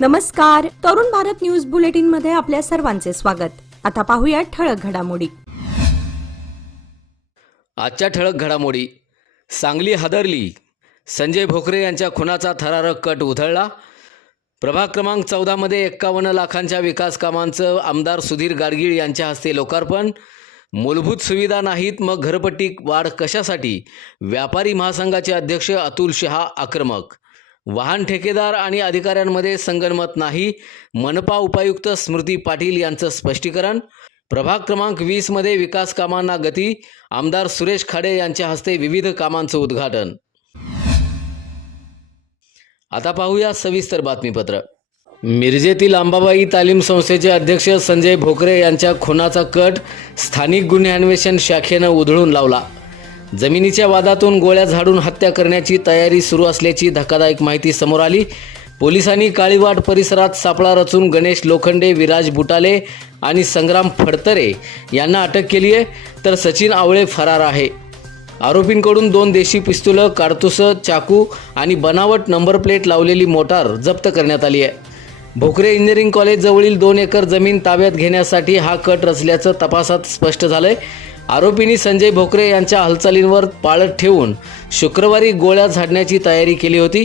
नमस्कार, Tarun Bharat news bulletin मध्ये आपल्या सर्वांचे स्वागत. आता पाहूया ठळक घडामोडी. आजच्या ठळक घडामोडी. सांगली हादरली. संजय भोकरे यांच्या खुनाचा थरारक कट उधळला. प्रभाग क्रमांक 14 मध्ये 51 लाखांच्या विकास कामांचं आमदार सुधीर गाडगीळ यांच्या हस्ते लोकार्पण. मूलभूत सुविधा नाहीत मग घरपट्टी वाढ कशासाठी? व्यापारी महासंघाचे अध्यक्ष अतुल शहा आक्रमक. वाहन ठेकेदार आणि अधिकाऱ्यांमध्ये संगनमत नाही, मनपा उपायुक्त स्मृती पाटील यांचं स्पष्टीकरण. प्रभाग क्रमांक 20 मध्ये विकास कामांना गती. आमदार सुरेश खाडे यांच्या हस्ते विविध कामांचं उद्घाटन. आता पाहूया सविस्तर बातमीपत्र. मिरजेतील अंबाबाई तालीम संस्थेचे अध्यक्ष संजय भोकरे यांच्या खुनाचा कट स्थानिक गुन्हे अन्वेषण शाखेनं उधळून लावला. जमिनीच्या वादातून गोळ्या झाडून हत्या करण्याची तयारी सुरू असल्याची धक्कादायक माहिती समोर आली. पोलिसांनी काळीवाट परिसरात सापळा रचून गणेश लोखंडे, विराज बुटाले आणि संग्राम फडतरे यांना अटक केली आहे, तर सचिन आवळे फरार आहे. आरोपींकडून 2 देशी पिस्तुलं, काडतुसं, चाकू आणि बनावट नंबर प्लेट लावलेली मोटार जप्त करण्यात आली आहे. भोकरे इंजिनिअरिंग कॉलेज जवळील 2 एकर जमीन ताब्यात घेण्यासाठी हा कट रचल्याचं तपासात स्पष्ट झालंय. आरोपींनी संजय भोकरे यांच्या हालचालींवर पाळत ठेवून शुक्रवारी गोळ्या झाडण्याची तयारी केली होती.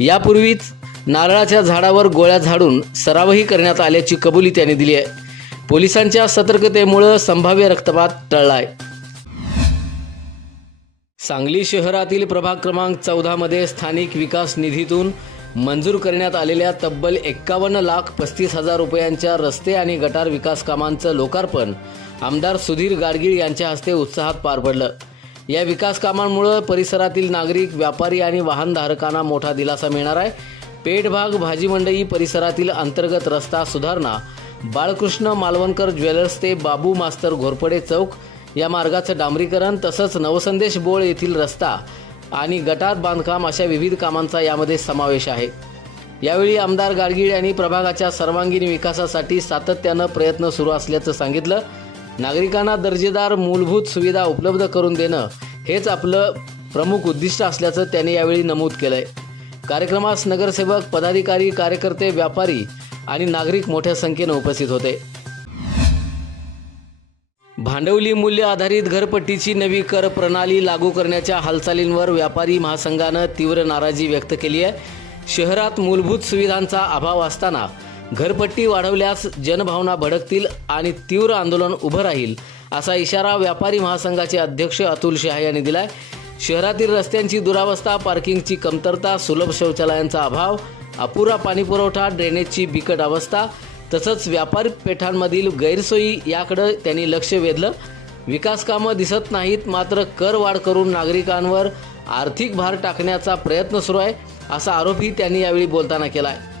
यापूर्वीच नारळाच्या झाडावर गोळ्या झाडून सरावही करण्यात आल्याची कबुली त्यांनी दिली आहे. पोलिसांच्या सतर्कतेमुळे संभाव्य रक्तपात टळलाय. सांगली शहरातील प्रभाग क्रमांक 14 मध्ये स्थानिक विकास निधीतून मंजूर करण्यात आलेल्या तब्बल 51,35,00,000 रुपयांच्या रस्ते आणि गटार विकास कामांचं लोकार्पण आमदार सुधीर गाडगीळ यांच्या हस्ते उत्साहात पार पडलं. या विकास कामांमुळे परिसरातील नागरिक, व्यापारी आणि वाहनधारकांना मोठा दिलासा मिळणार आहे. पेठभाग, भाजी मंडई परिसरातील अंतर्गत रस्ता सुधारणा, बाळकृष्ण मालवणकर ज्वेलर्स ते बाबू मास्तर घोरपडे चौक या मार्गाचं डांबरीकरण, तसंच नवसंदेश बोळ येथील रस्ता आणि गटार बांधकाम अशा विविध कामांचा यामध्ये समावेश आहे. यावेळी आमदार गाडगीळ यांनी प्रभागाच्या सर्वांगीण विकासासाठी सातत्यानं प्रयत्न सुरू असल्याचं सांगितलं. नागरिकांना दर्जेदार मूलभूत सुविधा उपलब्ध करून देणं हेच आपलं प्रमुख उद्दिष्ट असल्याचं त्यांनी यावेळी नमूद केलंय. कार्यक्रमास नगरसेवक, पदाधिकारी, कार्यकर्ते, व्यापारी आणि नागरिक मोठ्या संख्येनं उपस्थित होते. भांडवली मूल्य आधारित घरपट्टीची नवी कर प्रणाली लागू करण्याच्या हालचालींवर व्यापारी महासंघानं तीव्र नाराजी व्यक्त केली आहे. शहरात मूलभूत सुविधांचा अभाव असताना घरपट्टी वाढवल्यास जनभावना भडकतील आणि तीव्र आंदोलन उभं राहील, असा इशारा व्यापारी महासंघाचे अध्यक्ष अतुल शहा यांनी दिलाय. शहरातील रस्त्यांची दुरावस्था, पार्किंगची कमतरता, सुलभ शौचालयांचा अभाव, अपुरा पाणीपुरवठा, ड्रेनेजची बिकट अवस्था तसंच व्यापारी पेठांमधील गैरसोयी याकडे त्यांनी लक्ष वेधलं. विकास कामं दिसत नाहीत, मात्र कर वाढ करून नागरिकांवर आर्थिक भार टाकण्याचा प्रयत्न सुरू आहे, असा आरोपही त्यांनी यावेळी बोलताना केला आहे.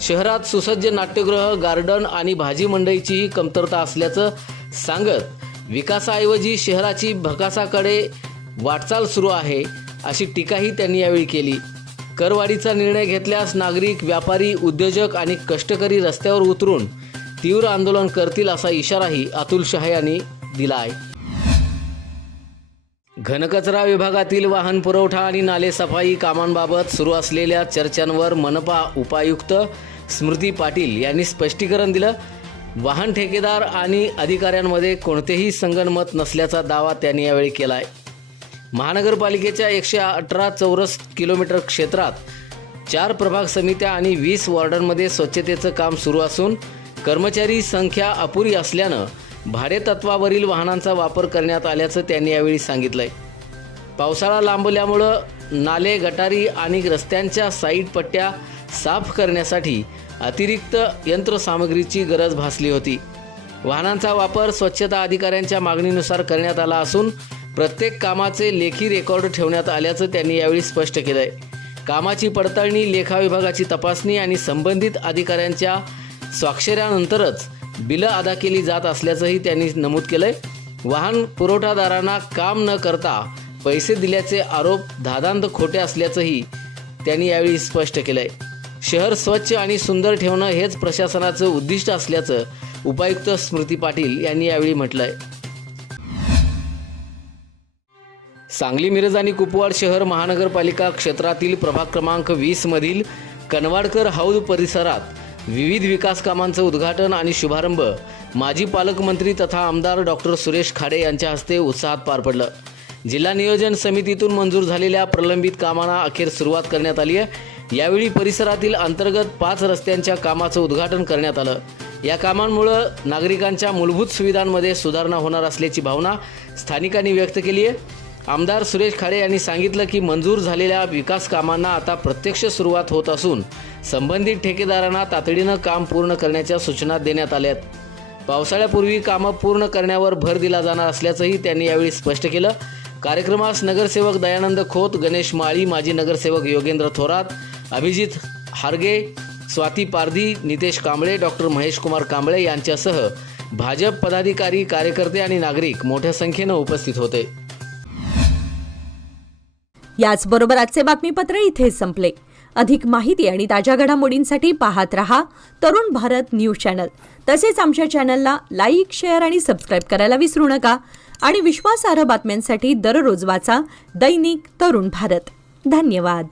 शहरात सुसज्ज नाट्यगृह, गार्डन आणि भाजी मंडईचीही कमतरता असल्याचं सांगत विकासाऐवजी शहराची भकासाकडे वाटचाल सुरू आहे, अशी टीकाही त्यांनी यावेळी केली. करवाढीचा निर्णय घेतल्यास नागरिक, व्यापारी, उद्योजक आणि कष्टकरी रस्त्यावर उतरून तीव्र आंदोलन करतील, असा इशाराही अतुल शहा यांनी दिला आहे. घनकचरा विभागातील वाहन पुरवठा आणि नाले सफाई कामांबाबत सुरू असलेल्या चर्चांवर मनपा उपायुक्त स्मृती पाटील यांनी स्पष्टीकरण दिलं. वाहन ठेकेदार आणि अधिकाऱ्यांमध्ये कोणतेही संगनमत नसल्याचा दावा त्यांनी यावेळी केला आहे. महानगरपालिकेच्या 118 चौरस किलोमीटर क्षेत्रात 4 प्रभाग समित्या आणि 20 वॉर्डांमध्ये स्वच्छतेचं काम सुरू असून कर्मचारी संख्या अपुरी असल्यानं भाडेतत्वावरील वाहनांचा वापर करण्यात आल्याचं त्यांनी यावेळी सांगितलंय. पावसाळा लांबल्यामुळं नाले, गटारी आणि रस्त्यांच्या साईड पट्ट्या साफ करण्यासाठी अतिरिक्त यंत्रसामग्रीची गरज भासली होती. वाहनांचा वापर स्वच्छता अधिकाऱ्यांच्या मागणीनुसार करण्यात आला असून प्रत्येक कामाचे लेखी रेकॉर्ड ठेवण्यात आल्याचं त्यांनी यावेळी स्पष्ट केलंय. कामाची पडताळणी, लेखा विभागाची तपासणी आणि संबंधित अधिकाऱ्यांच्या स्वाक्षऱ्यानंतरच बिलं अदा केली जात असल्याचंही त्यांनी नमूद केलंय. वाहन पुरवठादारांना काम न करता पैसे दिल्याचे आरोप धादांत खोटे असल्याचंही त्यांनी यावेळी स्पष्ट केलंय. शहर स्वच्छ आणि सुंदर ठेवणं हेच प्रशासनाचं उद्दिष्ट असल्याचं उपायुक्त स्मृती पाटील यांनी यावेळी म्हटलंय. सांगली, मिरज आणि कुपवाड शहर महानगरपालिका क्षेत्रातील प्रभाग क्रमांक 20 मधील कनवाडकर हौद परिसरात विविध विकास कामांचं उद्घाटन आणि शुभारंभ माजी पालकमंत्री तथा आमदार डॉक्टर सुरेश खाडे यांच्या हस्ते उत्साहात पार पडलं. जिल्हा नियोजन समितीतून मंजूर झालेल्या प्रलंबित कामांना अखेर सुरुवात करण्यात आली आहे. यावेळी परिसरातील अंतर्गत 5 रस्त्यांच्या कामाचं उद्घाटन करण्यात आलं. या कामांमुळे नागरिकांच्या मूलभूत सुविधांमध्ये सुधारणा होणार असल्याची भावना स्थानिकांनी व्यक्त केली आहे. आमदार सुरेश खाडे यांनी सांगितलं की मंजूर झालेल्या विकास कामांना आता प्रत्यक्ष सुरुवात होत असून संबंधित ठेकेदारांना तातडीनं काम पूर्ण करण्याच्या सूचना देण्यात आल्या आहेत. पावसाळ्यापूर्वी कामं पूर्ण करण्यावर भर दिला जाणार असल्याचंही त्यांनी यावेळी स्पष्ट केलं. कार्यक्रमास नगरसेवक दयानंद खोत, गणेश माळी, माजी नगरसेवक योगेंद्र थोरात, अभिजित हारगे, स्वाती पारधी, नितेश कांबळे, डॉक्टर महेश कुमार कांबळे यांच्यासह भाजप पदाधिकारी, कार्यकर्ते आणि नागरिक मोठ्या संख्येनं उपस्थित होते. याचबरोबर आजचे बातमीपत्र इथे संपले. अधिक माहिती आणि ताज्या घडामोडींसाठी पाहत रहा तरुण भारत न्यूज चॅनल. तसेच आमच्या चॅनलला लाईक, शेअर आणि सबस्क्राईब करायला विसरू नका. आणि विश्वासार्ह बातम्यांसाठी दररोज वाचा दैनिक तरुण भारत. धन्यवाद.